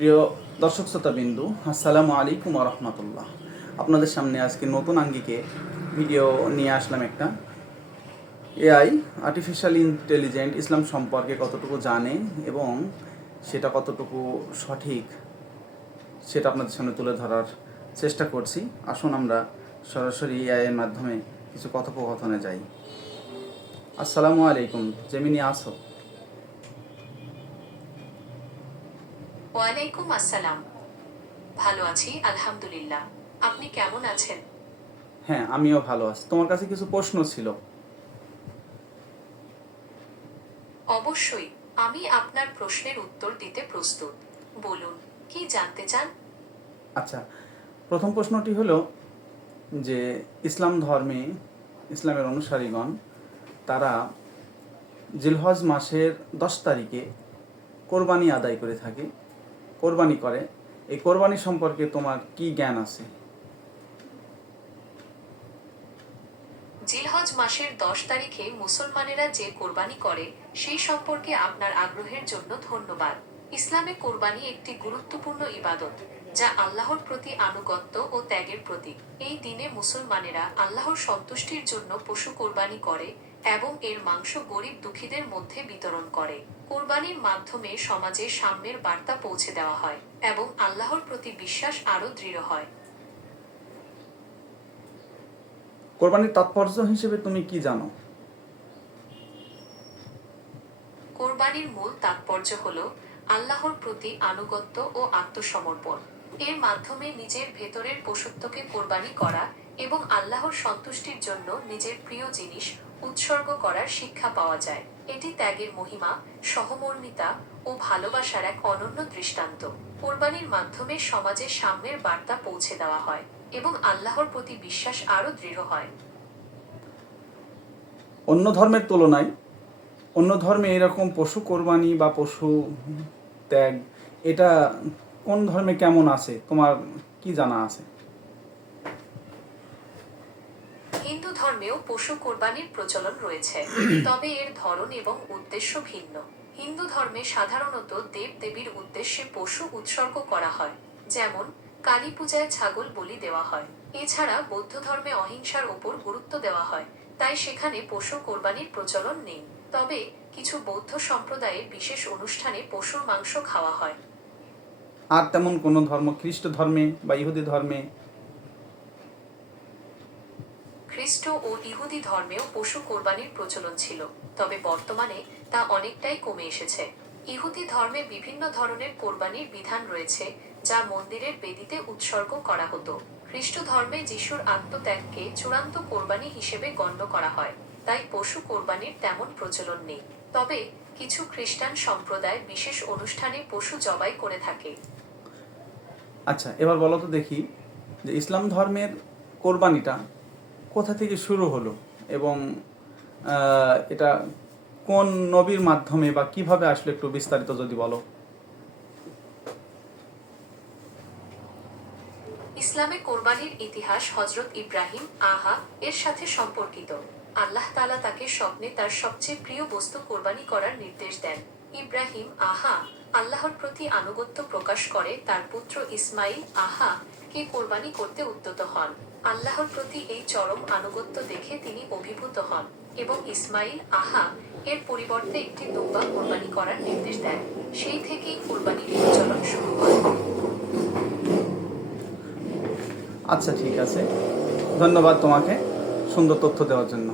প্রিয় দর্শক শ্রোতাবিন্দু, আসসালামু আলাইকুম ওয়া রাহমাতুল্লাহ। আপনাদের সামনে আজকে নতুন আঙ্গিকে ভিডিও নিয়ে আসলাম একটা। এআই, আর্টিফিশিয়াল ইন্টেলিজেন্ট, ইসলাম সম্পর্কে কতটুকু জানে এবং সেটা কতটুকু সঠিক সেটা আপনাদের সামনে তুলে ধরার চেষ্টা করছি। আসুন আমরা সরাসরি এআইয়ের মাধ্যমে কিছু কথোপকথনে যাই। আসসালামু আলাইকুম, জেমিনি আসো? ওয়ালাইকুম আসসালাম। ভালো আছি আলহামদুলিল্লাহ। আপনি কেমন আছেন? হ্যাঁ, আমিও ভালো আছি। তোমার কাছে কিছু প্রশ্ন ছিল। অবশ্যই, আমি আপনার প্রশ্নের উত্তর দিতে প্রস্তুত। বলুন, কি জানতে চান? আচ্ছা, প্রথম প্রশ্নটি হলো যে ইসলামের অনুসারীগণ তারা জিলহজ মাসের 10 তারিখে কোরবানি আদায় করে থাকে, কোরবানি করে। এই কোরবানি সম্পর্কে তোমার কি জ্ঞান আছে? জিলহজ মাসের 10 তারিখে মুসলমানেরা যে কোরবানি করে সেই সম্পর্কে আপনার আগ্রহের জন্য ধন্যবাদ। ইসলামে কোরবানি একটি গুরুত্বপূর্ণ ইবাদত, যা আল্লাহর প্রতি আনুগত্য ও ত্যাগের প্রতীক। এই দিনে মুসলমানেরা আল্লাহর সন্তুষ্টির জন্য পশু কোরবানি করে এবং এর মাংস গরিব দুঃখীদের মধ্যে বিতরণ করে। কোরবানির মাধ্যমে সমাজে সাম্যের বার্তা পৌঁছে দেওয়া হয় এবং আল্লাহর প্রতি বিশ্বাস আরও দৃঢ় হয়। কোরবানির তাৎপর্য হিসেবে তুমি কি জানো? কোরবানির মূল তাৎপর্য হল আল্লাহর প্রতি আনুগত্য ও আত্মসমর্পণ। এর মাধ্যমে নিজের ভেতরের পশুত্বকে কোরবানি করা এবং আল্লাহর সন্তুষ্টির জন্য নিজের প্রিয় জিনিস উৎসর্গ করার শিক্ষা পাওয়া যায়। এটি ত্যাগের মহিমা, সহমর্মিতা ও ভালোবাসার এক অনন্য দৃষ্টান্ত। কোরবানির মাধ্যমে সমাজে সাম্যের বার্তা পৌঁছে দেওয়া হয় এবং আল্লাহর প্রতি বিশ্বাস আরও দৃঢ় হয়। অন্য ধর্মের তুলনায় অন্য ধর্মে এরকম পশু কোরবানি বা পশু ত্যাগ, এটা কোন ধর্মে কেমন আছে, তোমার কি জানা আছে? হিন্দু ধর্মেও পশু কোরবানির প্রচলন রয়েছে, তবে এর ধরন এবং উদ্দেশ্য ভিন্ন। হিন্দু ধর্মে সাধারণত দেব দেবীর উদ্দেশ্যে পশু উৎসর্গ করা হয়, যেমন কালী পূজায় ছাগল বলি দেওয়া হয়। এছাড়া বৌদ্ধ ধর্মে অহিংসার ওপর গুরুত্ব দেওয়া হয়, তাই সেখানে পশু কোরবানির প্রচলন নেই। তবে কিছু বৌদ্ধ সম্প্রদায়ে বিশেষ অনুষ্ঠানে পশুর মাংস খাওয়া হয়। আর তেমন কোনো ধর্ম, খ্রিস্ট ধর্মে বা ইহুদি ধর্মে? খ্রিস্ট ও ইহুদি ধর্মেও পশু কোরবানির প্রচলন ছিল, তবে বর্তমানে তা অনেকটাই কমে এসেছে। ইহুদি ধর্মে বিভিন্ন ধরনের কোরবানির বিধান রয়েছে, যা মন্দিরের বেদিতে উৎসর্গ করা হতো। খ্রিস্ট ধর্মে যিশুর আত্মত্যাগকে চূড়ান্ত কোরবানি হিসেবে গণ্য করা হয়, তাই পশু কোরবানির তেমন প্রচলন নেই। তবে কিছু খ্রিস্টান সম্প্রদায় বিশেষ অনুষ্ঠানে পশু জবাই করে থাকে। আচ্ছা, এবার বলো তো দেখি যে ইসলাম ধর্মের কোরবানিটা কোথা থেকে শুরু হলো এবং এটা কোন নবীর মাধ্যমে বা কিভাবে আসলে, একটু বিস্তারিত যদি বলো। ইসলামে কোরবানির ইতিহাস হযরত ইব্রাহিম এর সাথে সম্পর্কিত। আল্লাহ তাআলা তাকে স্বপ্নে তার সবচেয়ে প্রিয় বস্তু কোরবানি করার নির্দেশ দেন। ইব্রাহিম আল্লাহর প্রতি আনুগত্য প্রকাশ করে তার পুত্র ইসমাইল কে কোরবানি করতে উদ্যত হন। আল্লাহর প্রতি এই চরম আনুগত্য দেখে তিনি অভিভূত হন এবং ইসমাইল এর পরিবর্তে একটি দুম্বা কোরবানি করার নির্দেশ দেন। সেই থেকেই কোরবানির প্রচলন শুরু হয়। আচ্ছা, ঠিক আছে, ধন্যবাদ তোমাকে সুন্দর তথ্য দেওয়ার জন্য।